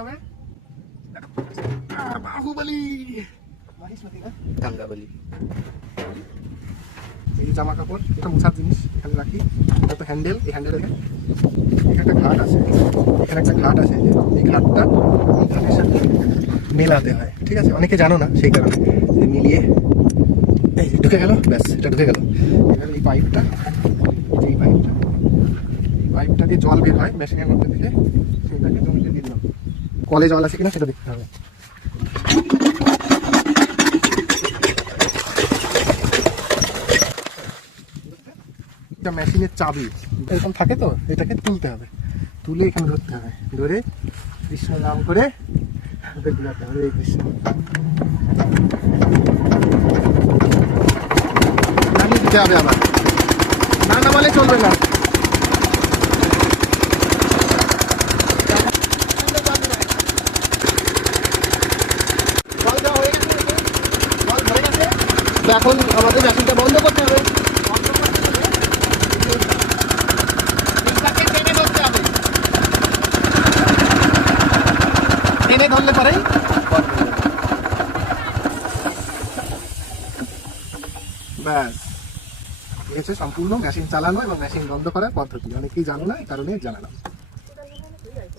হবে বাহুবলী, টাঙ্গাবলি। এই যে জামা কাপড়, এটা মোছার জিনিস এখানে রাখি। এটা তো হ্যান্ডেল, এই হ্যান্ডেলে এখানে একটা ঘাট আছে, এখানে একটা ঘাট আছে, এই ঘাটটা এই ঘাটের সাথে মেলাতে হয়, ঠিক আছে? অনেকে জানো না, সেই কারণে মিলিয়ে এই যে ঢুকে গেল, ব্যাস এটা ঢুকে গেল। এবার এই পাইপটা, এই পাইপটা দিয়ে জল বের হয় মেশিনের মধ্যে থেকে, সেটাকে জমিতে দিয়ে দিলাম। কলে জল আছে কিনা সেটা দেখতে হবে। এটা মেশিনের চাবি এরকম থাকে, তো এটাকে তুলতে হবে, তুলে এখানে ধরতে হবে, ধরে কৃষ্ণ নাম করে ঘুরাতে হবে। এই কৃষ্ণ নামিয়ে দিতে হবে, আবার না নামালে চলবে না। এখন আমাদের মেশিনটা বন্ধ করতে হবে, টেনে ধরলে পরেই ব্যাস ঠিক আছে। সম্পূর্ণ মেশিন চালানো এবং মেশিন বন্ধ করার পদ্ধতি অনেকেই জানো না, এই কারণে জানালাম।